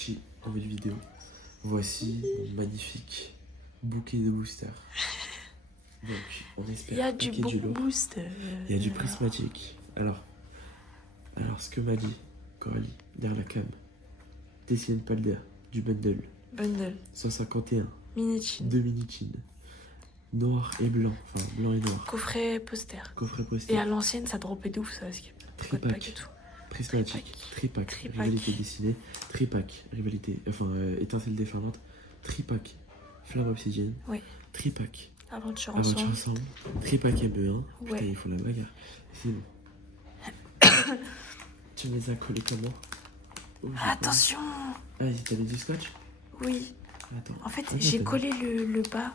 parti, nouvelle vidéo. Voici mon magnifique bouquet de boosters. Donc, on espère Il y a du paquet bon du lourd. booster. Il y a du prismatique. Alors, ce que m'a dit Coralie, derrière la cam, dessine Palder, du bundle, Bundle. 151, Minichine. 2 mini-chines, noir et blanc, enfin blanc et noir, Coffret poster. coffret Et posté, à l'ancienne, ça dropait de ouf, ça. Parce que code pack et tripack, tout. prismatique, tripack, Tripack. rivalité dessinée, tripack, rivalité, étincelle déferlante, tripack, flamme obsidienne, Oui. tripack, Aventure aventure ensemble. ensemble, tripack ME1, Ouais. putain il faut la bagarre, c'est bon. Tu me les as collés comment? Oh, j'ai pas Attention. vu. Ah, t'avais du scotch? Oui. Attends. En fait, Attends, j'ai t'as collé le bas.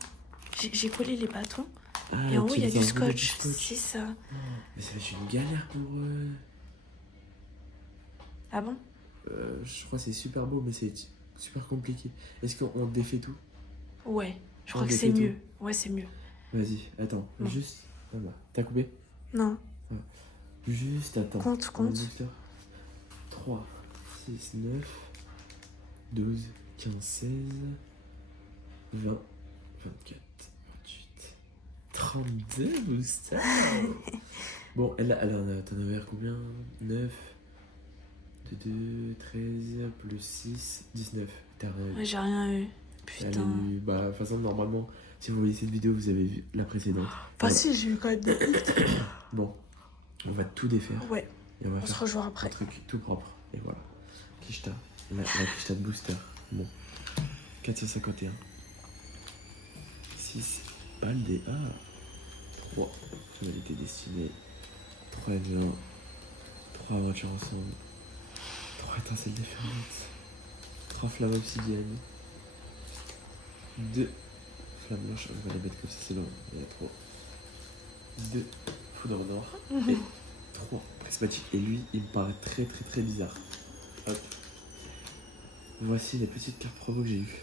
J'ai collé les bâtons. Ah, Et en haut, tu il y a les du as enroulés scotch. C'est ça. Mais ça va être une galère pour... Ah bon? je crois que c'est super beau, mais c'est super compliqué. Est-ce qu'on défait tout? Ouais. Je On crois que défait c'est tout. mieux. Ouais, c'est mieux. Vas-y, attends. Non. Juste... Voilà. T'as coupé? Non. Juste, attends. Compte. 3, 6, 9, 12, 15, 16, 20, 24, 28, 32 boosters. Bon, t'en avais combien? 9, 2, 13, plus 6, 19. T'as rien eu. Ouais, j'ai rien eu. Elle a Putain. eu- Bah, de toute façon, normalement, si vous voyez cette vidéo, vous avez vu la précédente. Enfin, Voilà. si, j'ai eu quand même des. Bon, on va tout défaire. Ouais. Et on va On se faire rejoint un après. truc tout propre. Et voilà. Kishta. La Kishta de booster. Bon. 451. 6 balles des A. 3 tonalités destinées. 3 F1. 3 aventures ensemble. 3 étincelles déferlantes. 3 flammes obsidiennes. 2 flammes blanches. On va les mettre comme ça, c'est long. Il y a 3. 2 foudre d'or. Et 3 prismatiques. Et lui, il me paraît très bizarre. Hop. Voici les petites cartes promo que j'ai eues.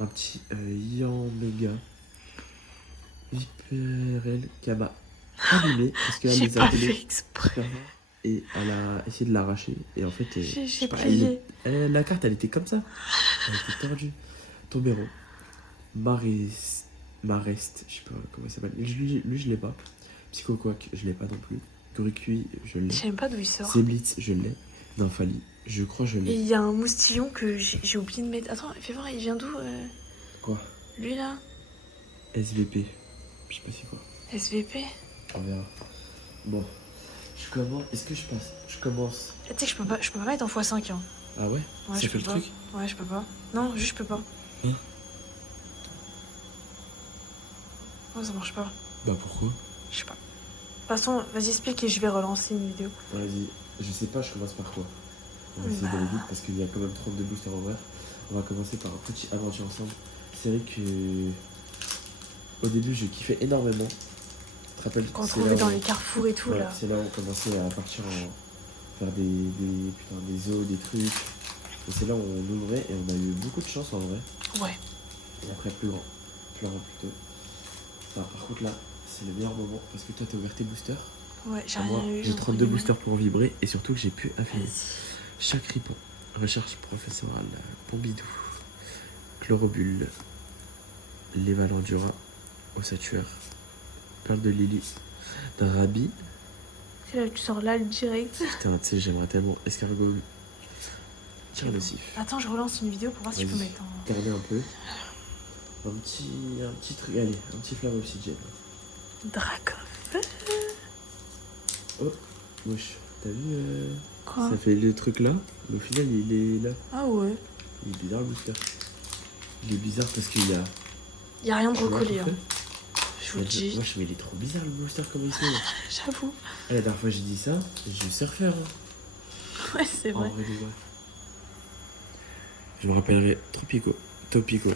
Un petit Yan Mega Viperel Kama animé parce qu'elle J'ai les a pas appelés fait exprès. et elle a essayé de l'arracher et en fait je sais J'ai pas, plié. la carte elle était comme ça, elle était tordue. Tombéro, Marest, je sais pas comment il s'appelle, lui je l'ai pas. Psycho Quack je l'ai pas non plus. Gorikui je l'ai. Je sais même pas d'où il sort. Seblitz je l'ai. Nymphalie je crois je Et l'ai. il y a un moustillon que j'ai oublié de mettre. Attends, fais voir, il vient d'où Quoi? Lui là? SVP, je sais pas c'est quoi. SVP? On verra. Bon, je commence. Est-ce que je passe? Je commence. Tu sais que je peux pas mettre en x5 hein. Ah ouais? Ouais, Ça je fait peux le pas. truc? Ouais, je peux pas. Non, juste je peux pas. Hein? Ouais, ça marche pas. Bah pourquoi? Je sais pas. De toute façon, vas-y, explique et je vais relancer une vidéo. Vas-y, je sais pas, je commence par quoi? On va essayer d'aller vite parce qu'il y a quand même 32 boosters en vrai. On va commencer par un petit aventure ensemble. C'est vrai que au début je kiffais énormément. Tu te rappelles? Qu'on c'est trouvait là dans où- les carrefours et tout ouais, là. c'est là où on commençait à partir en faire des os, des trucs. Et c'est là où on ouvrait et on a eu beaucoup de chance en vrai. Ouais. Et après plus grand plutôt. Enfin, par contre là, c'est le meilleur moment parce que toi t'as ouvert tes boosters. Ouais, j'ai Moi, rien eu. j'ai 32 boosters pour vibrer et surtout que j'ai pu affiner. Vas-y. Chaque ripon, recherche professorale, Pompidou, Chlorobule, Lévalandura, Ossature, Perle de Lily, Drabi. C'est là, tu sors là le direct. Putain, tu sais, j'aimerais tellement Escargot, Tire le sif. Attends, je relance une vidéo pour voir si je peux Vas-y. mettre en. Regardez un peu. Un petit truc, allez, un petit flamme obsidienne. Dracofeu. Oh, wesh, t'as vu Quoi? ça fait le truc là, mais au final il est là. Ah ouais. Il est bizarre le booster. Il est bizarre parce qu'il y a. Y a rien de Tu vois, recollé, hein. fait. Je vous le dis. Wesh, mais il est trop bizarre le booster comme il se met là. J'avoue. La dernière fois j'ai dit ça, je sais refaire. Hein. Ouais, c'est En vrai. vrai de vrai. Je me rappellerai Topico.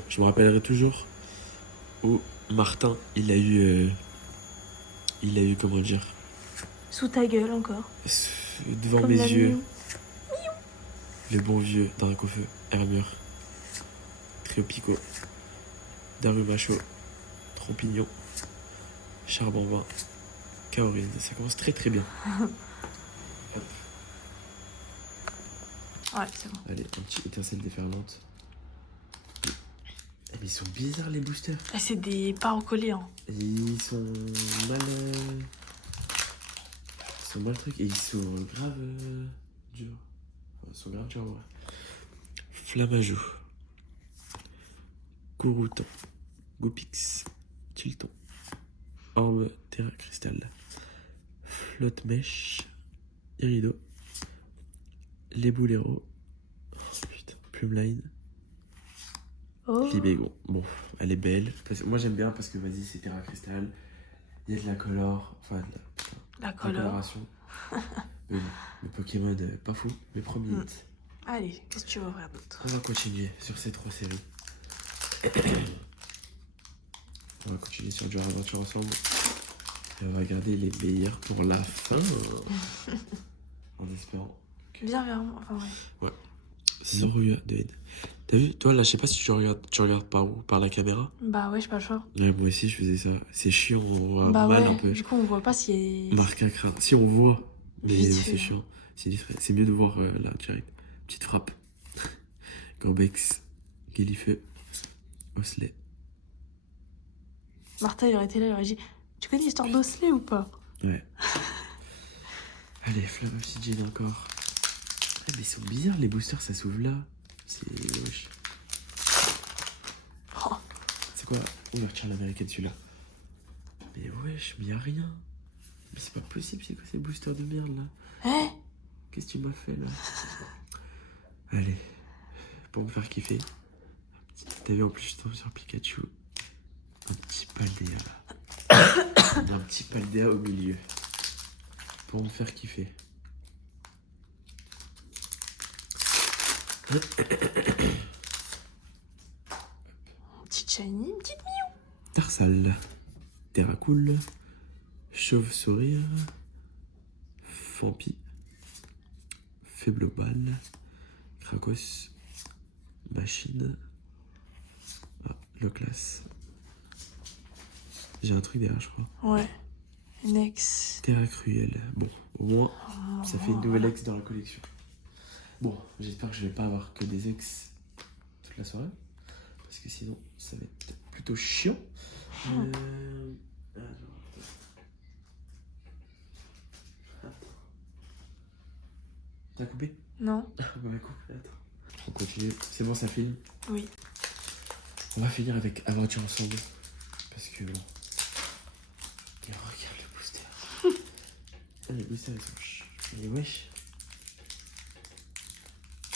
Je me rappellerai toujours où Martin, il a eu comment dire, Sous ta gueule encore. devant Comme mes la yeux, miou. le bon vieux Dracofeu, Hermure, Triopico, Darumacho, Trompignon, Charbon vin, Kaorine. Ça commence très bien. Hop. Ouais, c'est bon. Allez, un petit étincelle déferlante. Eh, mais ils sont bizarres les boosters. Et c'est des parocollés, hein. Et ils sont mal. Ils sont mal trucs. Et ils sont grave durs. Enfin, ils sont grave durs, ouais. Flamajou. Gourouton. Goupix. Tilton. Orbe Terra Cristal. Flotte Mèche. Irido. Les Bouleros. Oh putain. Plumeline. Oh. Libégon. Bon, elle est belle. Moi j'aime bien parce que vas-y, c'est Terra Cristal. Il y a de la color. Enfin, de La la color. coloration. Mais bon, le Pokémon, pas fou. Mes premiers hits. Allez, qu'est-ce que tu veux ouvrir d'autre? On va continuer sur ces 3 séries. On va continuer sur Dur Aventure ensemble. Et on va garder les meilleurs pour la fin. En espérant. Viens vers moi. Enfin, ouais. Zoruya de Haine. T'as vu? Toi là, je sais pas si tu regardes par où? Par la caméra? Bah ouais, j'ai pas le choix. Ouais, moi aussi je faisais ça. C'est chiant, on voit Bah mal ouais, un peu. du coup, on voit pas si est... Marque un crin. Si on voit, mais Vite c'est fait. chiant. C'est discret. C'est mieux de voir là direct. Petite frappe. Gorbex, Guélifeu, Osley. Martha, il aurait été là, il aurait dit tu connais l'histoire d'Osley ou pas? Ouais. Allez, Flamme Obsidienne encore. Ah, mais ils sont bizarres les boosters, ça s'ouvre là. C'est wesh. Oh. C'est quoi? Ouverture l'américaine celui-là. Mais wesh, mais y'a rien. Mais c'est pas possible, c'est quoi ces boosters de merde là? Hein? Qu'est-ce que tu m'as fait là? Allez, pour me faire kiffer. T'as vu en plus je tombe sur Pikachu. Un petit Paldea là. Un petit Paldea au milieu. Pour me faire kiffer. Petite shiny, une petite miou. Tarsal. Terracool. Chauve-sourire. Fampi. Faible balle. Krakos. Machine. Ah, le classe. J'ai un truc derrière, je crois. Ouais. Une ex. Terra Cruel. Bon, au moins, Oh, ça fait une nouvelle ex dans la collection. Bon, j'espère que je vais pas avoir que des ex toute la soirée. Parce que sinon, ça va être plutôt chiant. T'as coupé? Non. Bah coupe, attends. On continue. C'est bon, ça filme. Oui. On va finir avec Aventure ensemble. Parce que bon. Et regarde le booster. Ah, les boosters ils sont mais wesh.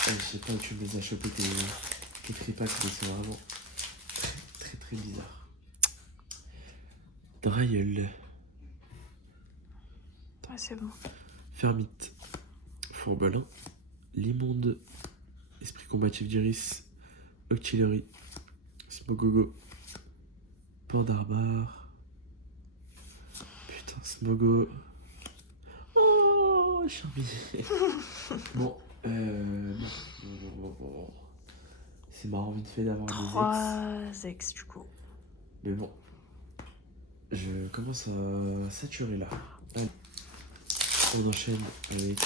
Ah, je sais pas où tu me les as chopés tes tripacks, mais c'est vraiment très très bizarre. Drailleul. Ouais, c'est bon. Fermite. Fourbelin. Limonde. Esprit combatif d'Iris. Octillery. Smogogo. Pandarbar. Putain, Smogo. Oh, Charmillet. Bon, bon. C'est marrant vite fait d'avoir des ex. 3 ex, du coup. Mais bon, je commence à saturer là. Allez. On enchaîne avec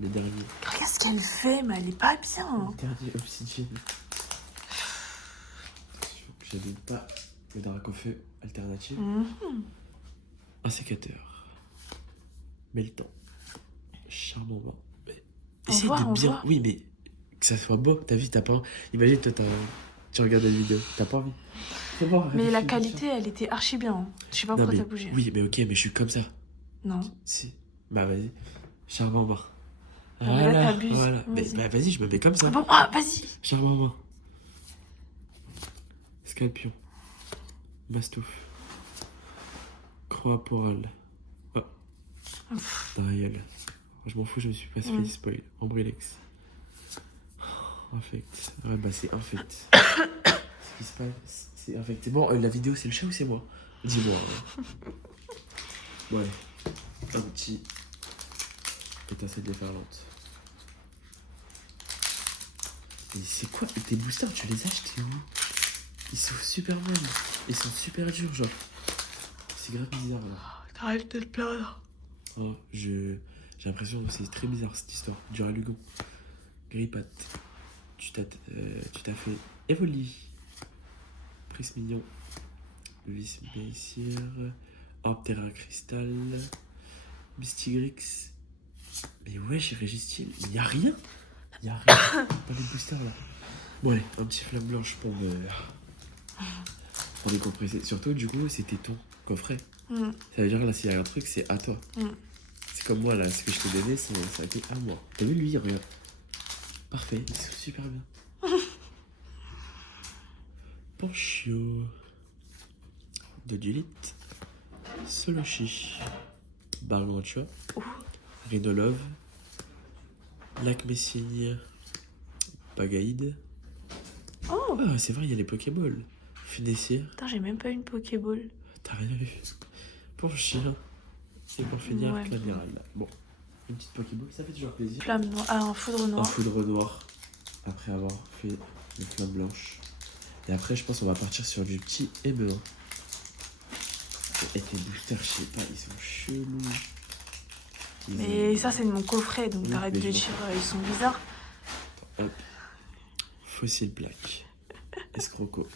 les derniers. Regarde ce qu'elle fait, mais elle est pas bien. Hein. Les derniers Obsidian. J'habite pas le Dracofeu alternative. Un sécateur. Meltan. Charmant bain. Mais essaye voit, de on bien. voit. Oui, mais que ça soit beau. Ta vie, t'as pas. Imagine, toi, tu regardes la vidéo. T'as pas envie. Faut voir. Mais la réfléchis, qualité, elle était archi bien. Hein. Je sais pas non, pourquoi mais, t'as bougé. oui, mais ok, mais je suis comme ça. Non. Si. Bah, vas-y. Charmant bain. Ah, mais là, t'abuses. Voilà. Mais Vas-y. bah, vas-y, je me mets comme ça. Ah bon, ah, vas-y. Charmant bain. Scalpion. Mastouf. Croix porale. Oh. Drailleul. Je m'en fous, je me suis pas fait spoil. Ambrilex. Infect. Ouais, bah c'est infect. Ce qui se passe, c'est infect. Bon, la vidéo, c'est le chat ou c'est moi? Dis-moi. Ouais. Un petit étincelle déferlante. Mais c'est quoi? Tes boosters, tu les as achetés où? Ils sont super mal. Ils sont super durs, genre. C'est grave bizarre, là. T'arrêtes de te plaindre. Oh, j'ai l'impression que c'est très bizarre, cette histoire. Dur à Lugon. Grippat. Tu t'as fait Evoli. Prise mignon. Vis Messire. Optera Crystal. Mystigrix. Mais ouais, j'ai Régistile. Il n'y a rien. Il n'y a rien. Pas les boosters là. Bon, allez, un petit flamme blanche pour me. Pour décompresser. Surtout, du coup, c'était ton coffret. Ça veut dire là, s'il y a un truc, c'est à toi. C'est comme moi là, ce que je t'ai donné, ça a été à moi. T'as vu, lui, regarde. Parfait, il se super bien. Panchio. Dodulite. Solochi. Bargantua. Rhinolove. Lac Messigne. Pagaïde. Oh, Ah, c'est vrai, il y a les Pokéballs. Funessir. putain, j'ai même pas une Pokéball. T'as rien vu. Pour chien. Et pour finir, Ouais. Clamiral. Bon, une petite Pokéball, ça fait toujours plaisir. Flamme noire. Ah, un foudre Un noir. foudre noir. Après avoir fait les flammes blanches. Et après, je pense qu'on va partir sur du petit ME1. Et tes boosters, je sais pas, ils sont chelous. Mais ça, c'est de mon coffret, donc Oui, t'arrêtes mais de je dire ils sont bizarres. Hop. Fossile plaque. Escroco.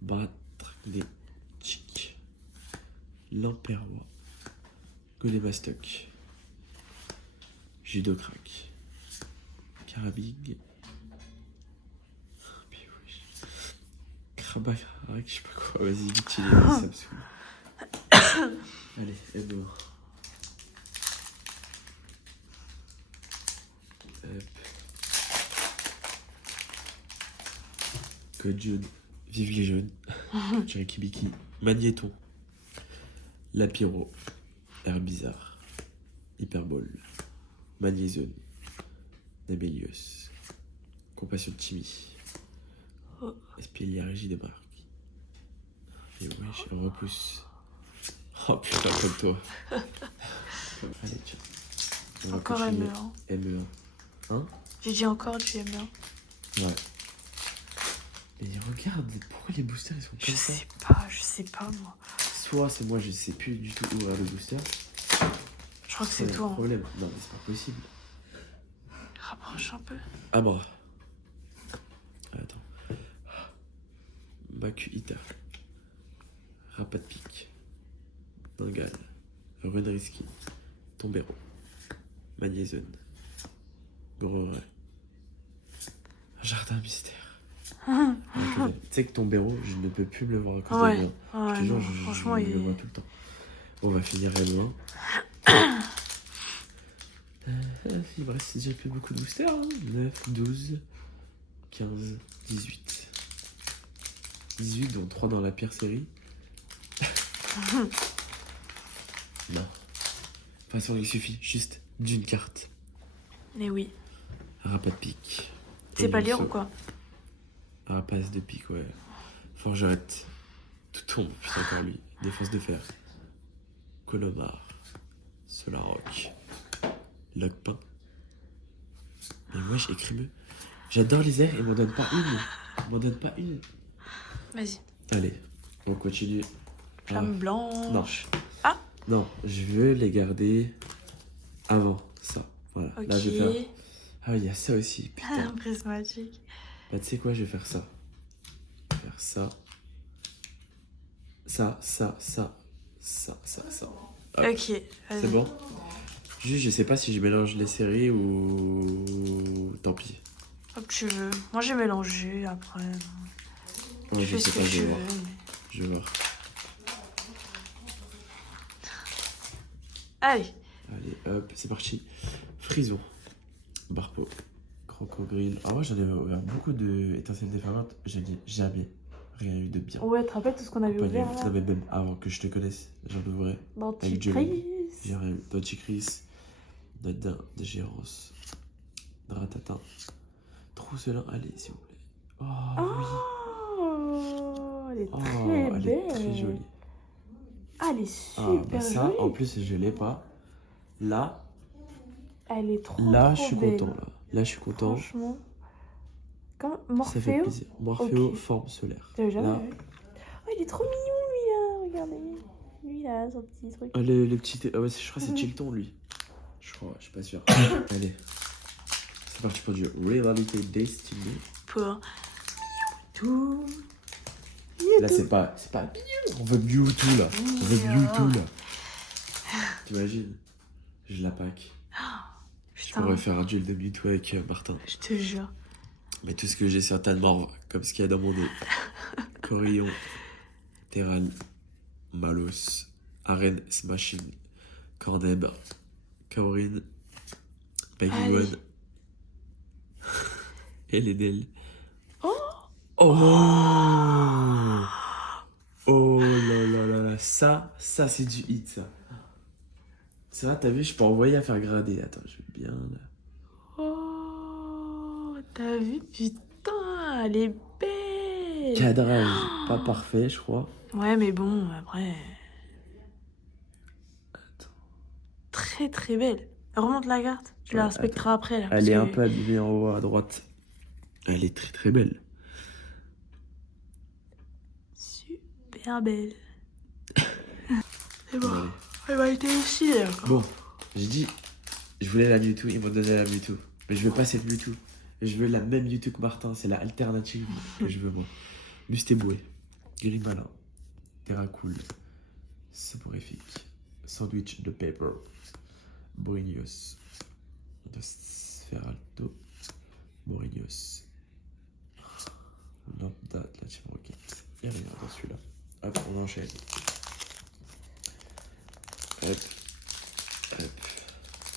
Batracnétique. Lamperois. Golémastoc. Judocrac. Carabig. Krabarak, je sais pas quoi. Vas-y, utilise ça me saoule. Allez, aide-moi. Hop. Code jaune. Vive les jaunes. Kibiki. Magnéton. Lapiro. Air bizarre. Hyperbole. Magnézone. Nabelios. Compassion de Timmy. Espiliargie de marque. Et wesh, repousse. Oh putain, comme toi. Allez, tiens. On va Encore continuer. ME1. ME1. Hein? J'ai dit encore du ME1. Ouais. Mais regarde, pourquoi les boosters ils sont Je comme ça? sais pas moi. Soit c'est moi, je sais plus du tout ouvrir le booster. Je crois que c'est le toi. Hein. problème. Non, mais c'est pas possible. Rapproche un peu. À moi. Attends. Bakuhita. Rapat Pic. Bengal. Runrisky. Tombero. Magnézone. Gros Ray. Jardin mystère. Tu sais que Tombero, je ne peux plus me le voir à cause Ouais. de moi. Je te jure, Franchement, je il le vois tout le temps. On va finir M1. Il me reste déjà plus beaucoup de boosters. Hein. 9, 12, 15, 18. 18, dont 3 dans la pire série. Non. De toute façon, il suffit juste d'une carte. Mais oui. Rapat de pique. C'est pas lire ou quoi? Rapace de pique, ouais. Forgerette. Tout tombe, putain, encore lui. Défense de fer. Colomar. Solaroc. Logpin. Mais wesh, écris-le. J'adore les airs, ils m'en donnent pas une. Ils m'en donnent pas une. Vas-y. Allez, on continue. Flamme blanche. Ah. Non, je veux les garder avant ça. Voilà. Ok. Là, je vais faire. Ah, il y a ça aussi, putain. Prismatique. Bah, tu sais quoi, je vais faire ça. Faire ça. Ça. Hop. Ok. C'est bon. Juste, je sais pas si je mélange les séries ou. Tant pis. Comme tu veux. Moi, j'ai mélangé après. Ouais, Tu fais ce que je tu vais veux. voir. Je vais voir. Allez. Allez, hop, c'est parti. Frison. Barpo. Crocogrille. Ah, moi, j'en ai ouvert beaucoup de étincelles déferlantes. J'en ai jamais rien eu de bien. Ouais, tu te rappelles tout ce qu'on avait Pas ouvert du- là? Non, mais même avant que je te connaisse, j'en ouvrais. Avec Johnny. Dentifrice. J'ai rien eu. Denticris. Nadin. De Gérance. Dratatin. Trousselin. Allez, s'il vous plaît. Oh, oui. Oh, elle est Oh, très elle belle. est très jolie. Ah, elle est Ah, super bah ça, jolie. en plus, je l'ai pas. Là, Elle est trop, là, trop je suis belle. content. Là, je suis content. Franchement. Comme Ça fait Morpheo. plaisir. Morpheo, Ok. forme solaire. T'avais jamais Là, vu. Oh, il est trop mignon, lui, là. Regardez. Lui, là, son petit truc. ah, le petit. Ah ouais, je crois que c'est Chilton, lui. Je crois, je suis pas sûr. Allez. C'est parti pour du Reality Destiny. Pour tout. Là, c'est pas Mewtwo. On veut Mewtwo, là. On veut Mewtwo, là. T'imagines? Je la pack. Je Putain, pourrais faire un duel de Mewtwo avec Martin. je te jure. Mais tout ce que j'ai certainement, comme ce qu'il y a dans mon nez. Corillon, Terran, Malos, Arène Smashing, Corneb, Kaorin, Peggygon Allez. et Lenel. Oh Oh Oh là là là là, ça c'est du hit, ça. Ça, t'as vu, je peux envoyer à faire grader. Attends, je vais bien là. Oh, t'as vu? Putain, elle est belle. Cadrage, pas parfait, je crois. Ouais, mais bon, après... Attends. Très très belle. Remonte la carte. Tu Ouais, la respecteras après, là. Elle parce est que- un peu abîmée en haut à droite. Elle est très très belle. Super belle. C'est bon. Allez. Elle va être aussi, là. Bon, j'ai dit, je voulais la Mewtwo, ils m'ont donné la Mewtwo. Mais je veux pas cette Mewtwo. Je veux la même Mewtwo que Martin, c'est la alternative que je veux moi. Mustéboué, Grimalin, Terracool, Soporifique, Sandwich de Paper, Brignos, de Sferalto, Morignos, Lambda de la Team Rocket. Il y a rien dans celui-là. Hop, on enchaîne. Hop, hop.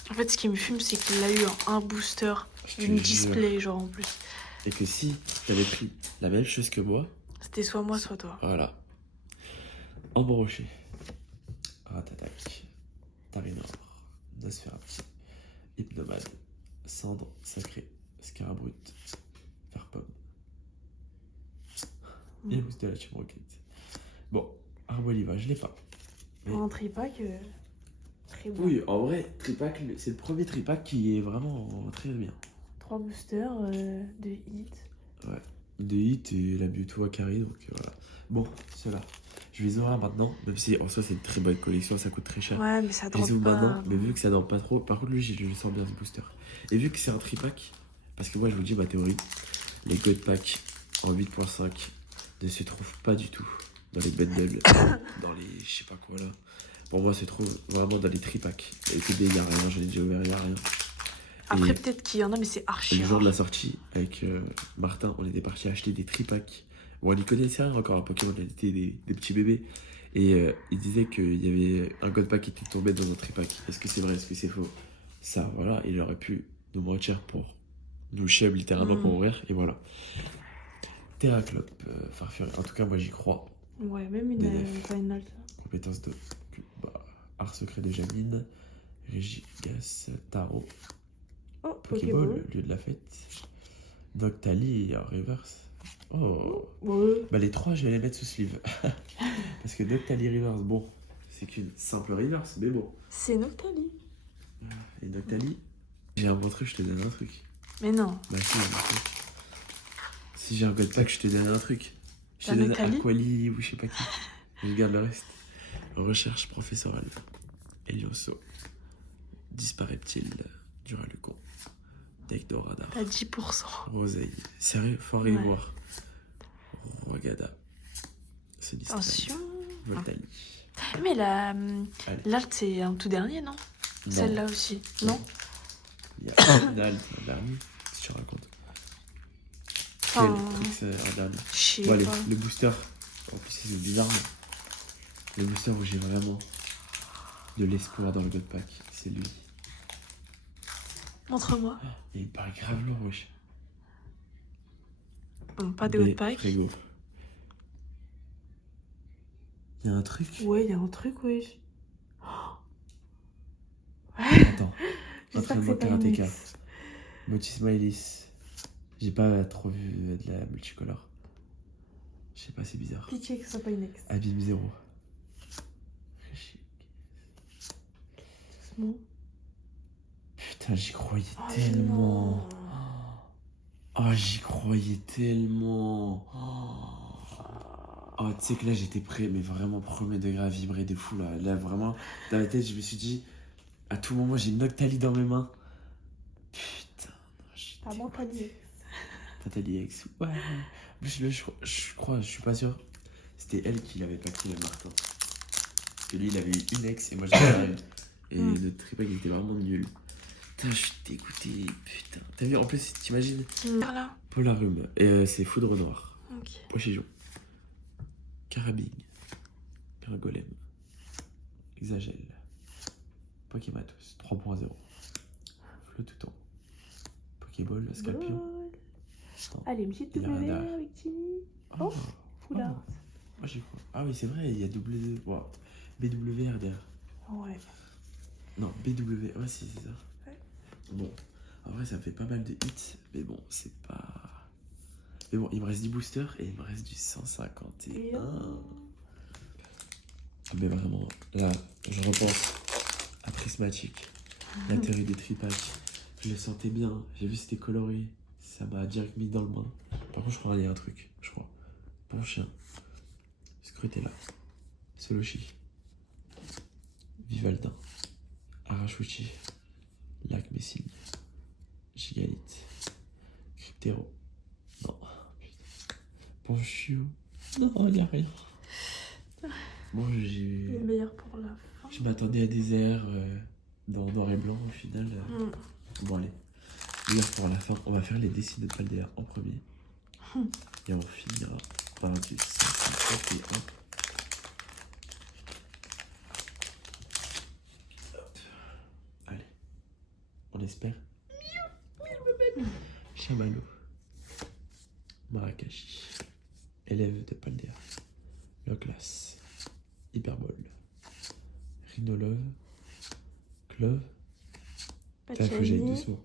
En fait, ce qui me fume, c'est qu'il a eu un booster, Je te une jure. display, genre en plus. Et que si t'avais pris la même chose que moi, C'était soit moi, soit toi. voilà. Embroché, Ratatac, Tarinor, Nosferatu, Hypnomade, Cendre Sacrée, Scarabrut, Farpomme. Et le boost de la Team Rocket. Bon, Arboliva, je l'ai pas. Mais- Un tripack, très bon. Oui, en vrai, Tripack, c'est le premier Tripack qui est vraiment très bien. 3 boosters de hit. Ouais. De hit et la Mewtwo à carry, donc voilà. Bon, ceux-là. Je les aurai maintenant, même si en soi c'est une très bonne collection, ça coûte très cher. Ouais, mais ça Je les drop ouvre pas. maintenant, mais vu que ça dort pas trop, par contre lui je le sens bien ce booster. Et vu que c'est un tripack, parce que moi je vous dis ma théorie, les God Pack en 8.5 ne se trouvent pas du tout dans les bundles, dans les je sais pas quoi là. Pour moi se trouve vraiment dans les tripacks. Et que il y a rien, j'en ai déjà ouvert, il y a rien. Après, Et- peut-être qu'il y en a, mais c'est Et archi le jour de rare. la sortie, avec Martin, on était parti acheter des tripacks. Bon, on n'y connaissait rien encore, un Pokémon, on était des petits bébés. Et il disait qu'il y avait un God Pack qui était tombé dans un tripack. Est-ce que c'est vrai, est-ce que c'est faux? Ça, voilà, il aurait pu nous mentir pour nous cheb littéralement pour ouvrir, et voilà. Terraclope, Farfurie, en tout cas, moi j'y crois. Ouais, même une DNF. final. Compétence de bah, Art secret de Janine, Régigas, Tarot, Oh, Pokéball, Pokéball. lieu de la fête, Noctali en reverse. Oh, Ouais. bah les trois je vais les mettre sous sleeve. Parce que Noctali reverse, bon, c'est qu'une simple reverse, mais bon. C'est Noctali. Et Noctali, j'ai un bon truc, je te donne un truc. Mais non. Bah si, j'ai un truc. Si j'ai un God Pack, je te donne un truc. Je te T'as donne Noctali Aquali ou je sais pas qui. Je garde le reste. Recherche professorale. Elioso. Dispareptile. Duralucon. Deck de radar. T'as 10%. Roseille. Sérieux, faut aller Ouais. voir. Rogada. Sinistral. Attention. Voltali. Mais la Allez. l'alt, c'est un tout dernier, non? Non. Celle-là aussi. Non? Il y a un dernier. Qu'est-ce que tu racontes? Quel Enfin, truc c'est un dernier? je sais Bon, allez, pas. les boosters. En plus, c'est bizarre, mais le booster où j'ai vraiment de l'espoir dans le God Pack, c'est lui. Montre-moi. Et il paraît grave lourd, wesh. Bon, pas de Mais haut pack. frigo. Il y a un truc. Ouais, il y a un truc, wesh. Attends. J'espère que Entraînement c'est pas une karatéka. X. Mochi Smileys. J'ai pas trop vu de la multicolore. Je sais pas, c'est bizarre. Pitié que ce soit pas une X. Abîme 0. Doucement. Putain, j'y croyais Oh tellement. non. Oh, j'y croyais tellement. Oh, tu sais que là, j'étais prêt, mais vraiment premier degré à vibrer de fou. Là, vraiment, dans la tête, je me suis dit, à tout moment, j'ai Noctali dans mes mains. Putain, non, Pas moi, pas dit. Nathalie X. Ouais. En plus, je crois, je suis pas sûr. C'était elle qui l'avait pas pris, le Martin. Parce que lui, il avait eu une ex et moi, j'en avais une. Et le trip, il était vraiment nul. Putain, je suis dégoûté. Putain. T'as vu, en plus, t'imagines Là. Polarum. Et c'est Foudre Noire. Ok. Pochejon. Carabine. Pergolem. Exagel. Pokématos 3.0. Flotuton. Pokéball, Scalpion. Ball. Non. Allez, une petite Il y a un W art. avec Chini. Oh, Foulard. Moi j'y crois. Ah oui, c'est vrai, il y a wow. BWR derrière. Ouais. Non, BW. Ouais, si, c'est ça. Ouais. Bon, en vrai, ça me fait pas mal de hits, mais bon, c'est pas. Mais bon, il me reste 10 boosters et il me reste du 151. Mais vraiment, là, je repense à Prismatic, la théorie des tripacks. Je le sentais bien, j'ai vu c'était coloré, ça m'a direct mis dans le bain. Par contre, je crois qu'il y a un truc, je crois. Bon chien, Scrutella, Solochi, Vivaldin, Arachuchi, Lac Messine, Gigalite, Cryptero. Non, putain. Ponchio. Non, il n'y a rien. Bon, Le meilleur pour la fin. je m'attendais à des airs dans noir et blanc au final. Bon, allez. Meilleur pour la fin, on va faire les décides de Paldea en premier. Et on finira par du 151. Hop. Allez. On espère. Chamallow. Marakashi. Élève de Paldea. Loclas. Hyperbole. Rhinolove. Clove. Là, faut que j'aille doucement.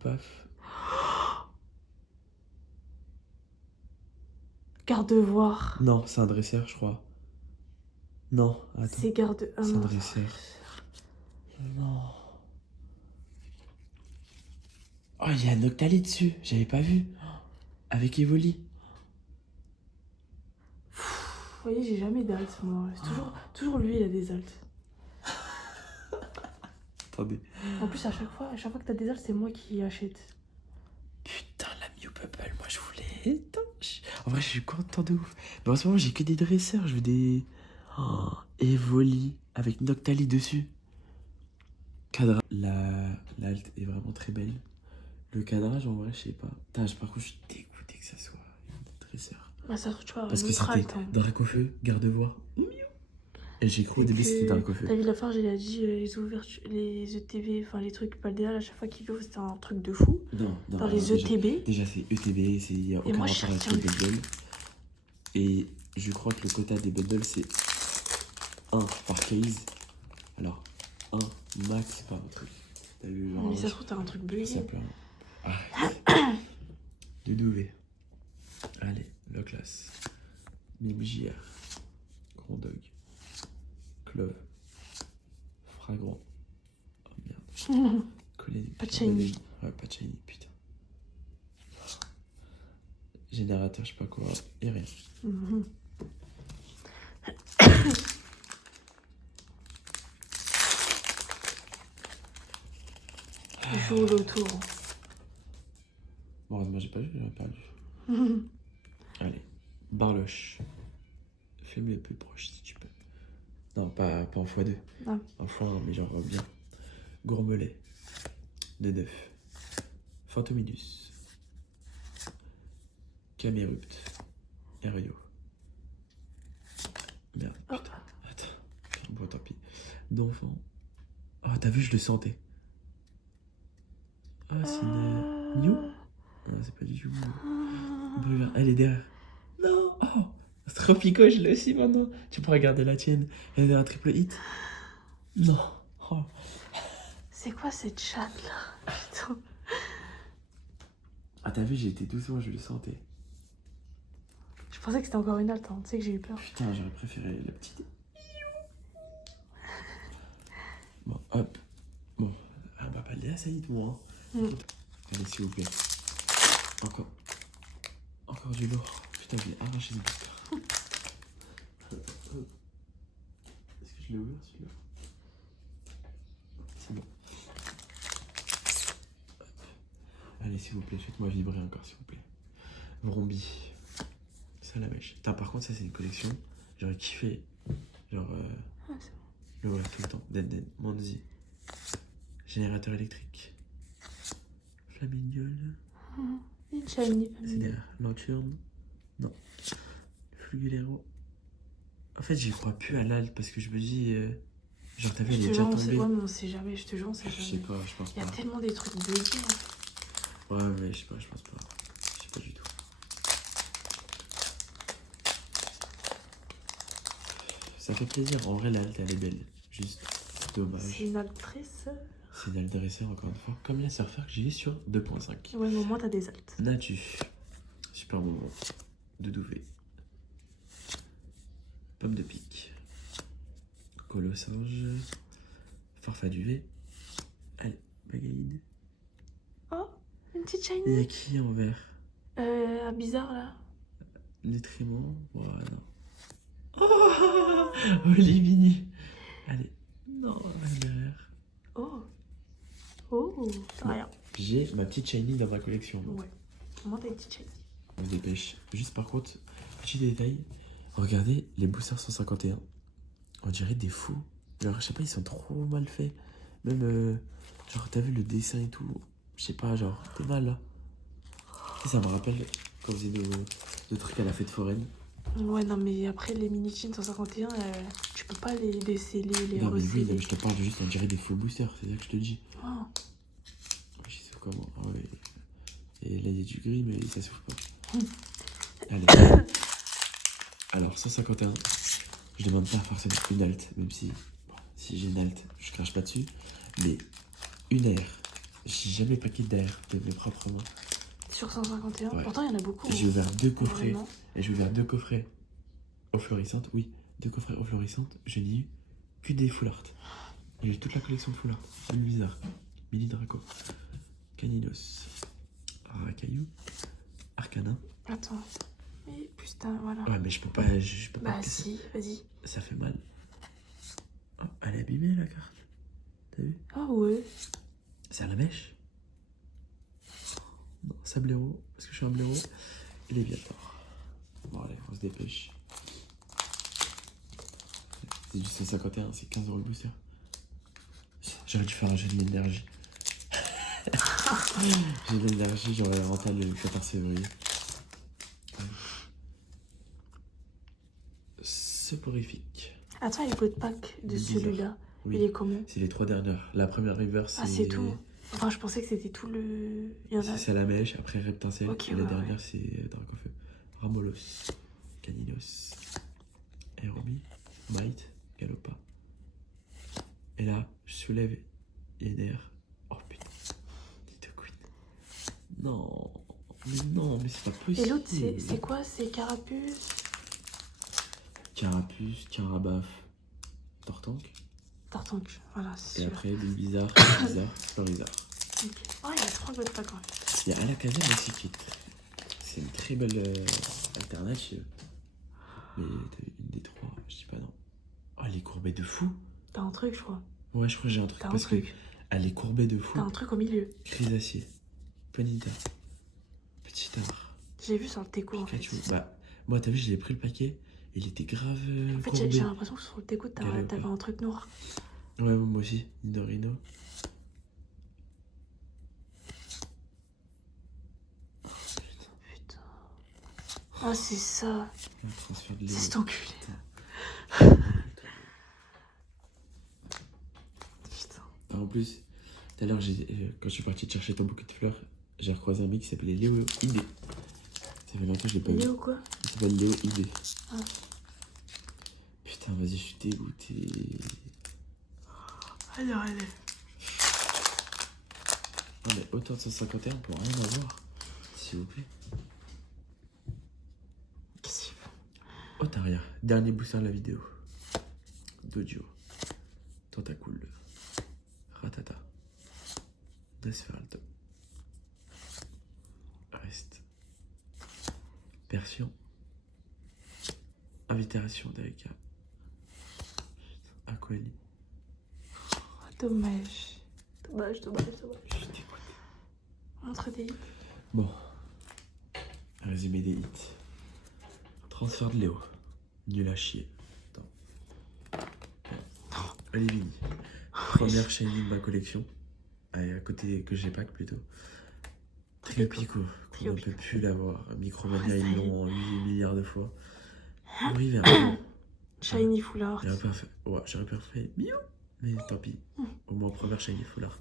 Paf. Gardevoir. Non, c'est un dresseur, je crois. Non, attends. C'est garde. C'est un dresseur. Non. Oh, il y a Noctali dessus. J'avais pas vu. Avec Evoli. Vous voyez, j'ai jamais d'alt, moi. C'est toujours lui, il a des alts. Attendez. En plus, à chaque fois que t'as des alts, c'est moi qui achète. Putain, la Mew Bubble, moi je voulais. En vrai, je suis content de ouf. Mais en ce moment, j'ai que des dresseurs. Je veux des. Oh, Evoli avec Noctali dessus. Cadra. L'alt est vraiment très belle. Le cadrage, en vrai, je sais pas. Putain, par contre, je suis dégoûté que ça soit un dresseur. Bah, ça se trouve, tu vois, Parce que notre c'était alt. Hein. Dracofeu, Gardevoir. Et j'ai cru au début c'était Dracofeu. David Lafarge, il a dit les ETB, enfin les trucs Paldea, à chaque fois qu'il ouvre, c'était un truc de fou. Non, dans les ETB. Déjà, c'est ETB, il n'y a aucun rapport avec les bundles. Et je crois que le quota des bundles, c'est 1 par case. Alors, 1 max par truc. T'as vu, genre, mais ça se trouve, t'as un truc bugué. Ça pleure. Arrête. W. Allez, Loclas. Mime JR. Grand Dog. Clove. Fragrant. Oh merde. Pas de shiny. Ouais, pas de shiny, putain. Générateur, je sais pas quoi. Et rien. Il joue l'autour. Bon, heureusement, j'ai pas vu, j'aurais perdu. Allez. Barloche. Fais-le le plus proche si tu peux. Non, pas en x2. Non. En x1, mais genre bien. Gourmelet. De 9. Fantominus. Camérupt. Aerio. Merde, putain. Attends. Bon, tant pis. D'enfant. Oh, t'as vu, je le sentais. Ah, c'est une. Mew? Non, c'est pas du tout. Regarde, elle est derrière. Non! Oh! Tropico, je l'ai aussi maintenant. Tu pourras regarder la tienne. Elle a un triple hit. Non. Oh. C'est quoi cette chatte là? Putain. Ah, t'as vu, j'ai été doucement, je le sentais. Je pensais que c'était encore une alte, hein. Tu sais que j'ai eu peur. Putain, j'aurais préféré la petite. Bon, hop. Bon, on va pas le dire, ça y est, tout, hein. Allez, s'il vous plaît. Encore du lourd. Putain, je l'ai arraché ce booster. Est-ce que je l'ai ouvert celui-là? C'est bon. Allez, s'il vous plaît, faites-moi vibrer encore, s'il vous plaît. Vrombi. Ça, la mèche. Putain, par contre, ça, c'est une collection. J'aurais kiffé. Genre, Ah, c'est bon. le voir tout le temps. Den, Manzi. Générateur électrique. Flamingueule. Une shiny. C'est derrière. Nocturne. Non. Flugulero. En fait, j'y crois plus à l'alt parce que je me dis. Genre, t'as vu, elle est déjà tombée. Ouais, mais on sait jamais, je te jure, on sait Je sais jamais. pas, je pense Il y pas. a tellement des trucs de vie. Ouais, mais je sais pas, je pense pas. Je sais pas du tout. Ça fait plaisir. En vrai, l'alt, elle est belle. Juste dommage. C'est une actrice. C'est une alt dresseur, encore une fois. Comme la surfer que j'ai eu sur 2.5. Ouais, mais au moins, t'as des altes. Natu. Super moment. Doudouvé. Pomme de pique. Colossange. Forfait duvet. Allez, Bagaïde. Oh, une petite Il y a shiny. qui en vert? Bizarre, là. Nutriment. Voilà. Oh, Olimini. Allez. Non, derrière. Oh. Oh, t'as rien. J'ai ma petite shiny dans ma collection. Ouais. Au moins, t'as une petite shiny. On se dépêche. Juste par contre, petit détail. Regardez les boosters 151. On dirait des fous. Genre, je sais pas, ils sont trop mal faits. Même, genre, t'as vu le dessin et tout. Je sais pas, genre, t'es mal là. Tu sais, ça me rappelle quand on faisait nos trucs à la fête foraine. Ouais, non, mais après, les mini-jeans 151, tu peux pas les déceler, les Non, mais oui, non, receller. mais je te parle juste, on dirait des faux boosters, c'est ça que je te dis. Oh. Je sais comment. Ah ouais. Et là, il y a du gris, mais ça s'ouvre pas. Allez. Alors, 151. Je demande pas forcément une alt, même si, bon, si j'ai une alt, je crache pas dessus. Mais une air. J'ai jamais paquet d'air de mes propres mains. Sur 151, Ouais. pourtant, il y en a beaucoup. J'ai ouvert 2 coffrets. Vraiment. Et j'ai ouvert 2 coffrets eau fluorescente. Oui, 2 coffrets eau fluorescente. Je n'ai eu que des full art. J'ai eu toute la collection de full art. Mille bizarre. Mini Draco. Caninos. Racaillou. Arcanin. Attends. Et putain, voilà. Ouais, mais je peux pas. Je peux pas. Bah, casser. si, vas-y. Ça fait mal. Oh, elle est abîmée la carte. T'as vu? Ah ouais. C'est à la mèche? Non, Sablero, parce que je suis un blaireau. Et Léviator. Bon, allez, on se dépêche. C'est du 151, c'est 15 € le booster. J'aurais dû faire un jeu de l'énergie. J'ai de l'énergie, j'aurais rentré le 14 février. Soporifique. Attends, il y a le pack de Bizarre. celui-là. Oui, Il est comment? c'est les 3 dernières. La première river, c'est. Ah, c'est tout. Enfin, je pensais que c'était tout le. Il y en a. C'est Salamèche, après Reptincelle, Ok, et la ouais, dernière ouais. c'est Dracofeu. Ramolos, Caninos, Aeromi, Might, Galopa. Et là, je soulève Yener. Oh putain, Tito Queen. Non, mais c'est pas possible. Et l'autre, c'est quoi? C'est Carapuce? Carapuce, Carabaf, Tortank. Tartanque, voilà, c'est Et sûr. après, Bizarre, Florizard. Ok. Oh, il y a 3 boîtes packs en fait. Il y a Alakazam aussi qui est. C'est une très belle alternative. Mais t'as vu, une des 3, je dis pas non. Oh, elle est courbée de fou. T'as un truc, je crois. Ouais, je crois que j'ai un truc. T'as un Parce truc. que elle est courbée de fou. T'as un truc au milieu. Chrysacier. Ponita. Petit art. J'ai vu sur le Teco en fait. Pikachu. Bah, moi, t'as vu, je l'ai pris le paquet. Il était grave En fait, courbé. j'ai l'impression que sur le Teco, Galopa. t'avais un truc noir. Ouais, moi aussi. Nidorino. Putain. Ah, c'est ça. Un transfert de C'est Léo. cet enculé. Putain. En plus, tout à l'heure, quand je suis parti chercher ton bouquet de fleurs, j'ai recroisé un mec qui s'appelait Léo Idé. Ça fait longtemps que je l'ai pas vu. Léo quoi? Il s'appelle Léo Idé. Ah. Putain, vas-y, je suis dégoûté. Alors, allez. Non, mais autant de 151 pour rien avoir. S'il vous plaît. Qu'est-ce qu'il faut? Otaria, dernier booster de la vidéo. Dojo. Tentacool. Ratata. Desferalto. Reste. Persion. Invitation d'Erika. Aquali. Dommage. Dommage. Je suis dégoûté. Montre des hits. Bon, résumé des hits. Transfert de Léo. Nul à chier. Attends. Olivini. Première shiny de ma collection. À côté que j'ai pack plutôt. Trio Pico. On ne peut plus l'avoir. Micromania, ils l'ont 8 milliards de fois. Oui, vers Shiny Full Art. J'aurais préféré Miou. Mais tant pis. Au moins, première shiny Full Art.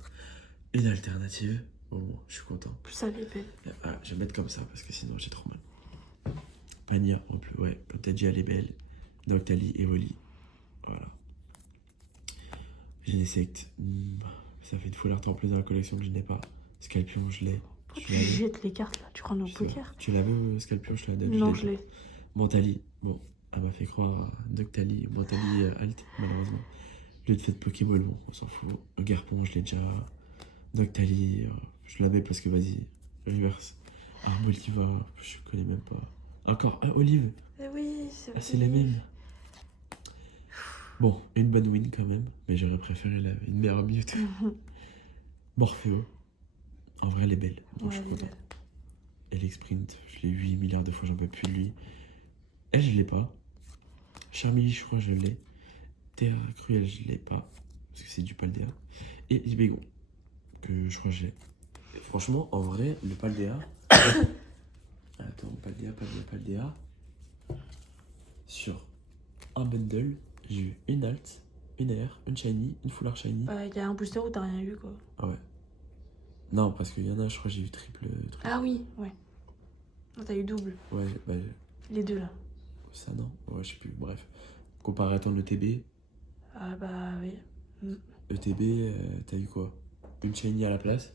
Une alternative. Au moins, je suis content. Plus ça, elle est belle. Ah, je vais mettre comme ça parce que sinon j'ai trop mal. Pania en plus, ouais, comme t'as dit, elle est belle. Doctali, Evoli. Voilà. Genesect. Ça fait une full art en plus dans la collection que je n'ai pas. Scalpion, je l'ai. Pourquoi tu jettes les cartes là? Tu crois au poker? Tu l'avais, Scalpion, je te la donne. Non, je l'ai. Mentali. Bon, elle m'a fait croire à Doctali. Mentali alt, malheureusement. Lieu de fête Pokéball, bon, on s'en fout. Garpon, je l'ai déjà. Doctali, je l'avais parce que vas-y. Reverse. Arboliva, je connais même pas. Encore un Olive. Oui, c'est vrai. Ah, c'est les mêmes. Bon, une bonne win quand même, mais j'aurais préféré une meilleure Mewtwo. Morpheo. En vrai, elle est belle. Donc, je suis content. Elexprint, je l'ai 8 milliards de fois, j'en peux plus de lui. Elle, je l'ai pas. Charmilly, je crois que je l'ai. Terre Cruelle, je l'ai pas. Parce que c'est du Paldea. Et Libégon, que je crois que j'ai. Franchement, en vrai, le Paldea. Attends, Paldea. Sur un bundle, j'ai eu une alt, une air, une shiny, une full art shiny. Bah, il y a un booster où t'as rien eu quoi. Ah ouais. Non, parce qu'il y en a, je crois que j'ai eu triple. Ah oui, ouais. Non, t'as eu double. Ouais, bah. Les deux là. Ça non. Ouais, je sais plus. Bref. Comparé à ton ETB. Ah bah oui. ETB, t'as eu quoi? Une shiny à la place.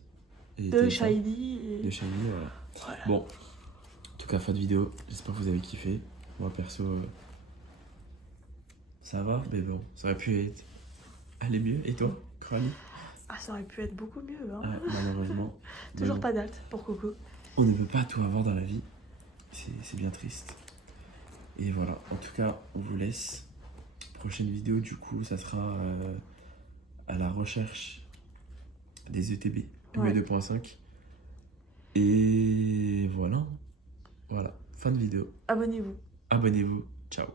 Et deux shiny. Deux shiny, voilà. Bon. En tout cas, fin de vidéo. J'espère que vous avez kiffé. Moi, perso. Ça va, mais bon, ça aurait pu être. Aller mieux. Et toi, Crani? Ah, ça aurait pu être beaucoup mieux. Hein. Ah, malheureusement. Toujours pas d'alt pour Coco. On ne peut pas tout avoir dans la vie. C'est bien triste. Et voilà. En tout cas, on vous laisse. Prochaine vidéo, du coup, ça sera à la recherche des ETB Ouais. ME2.5. Et voilà. Voilà. Fin de vidéo. Abonnez-vous. Abonnez-vous. Ciao.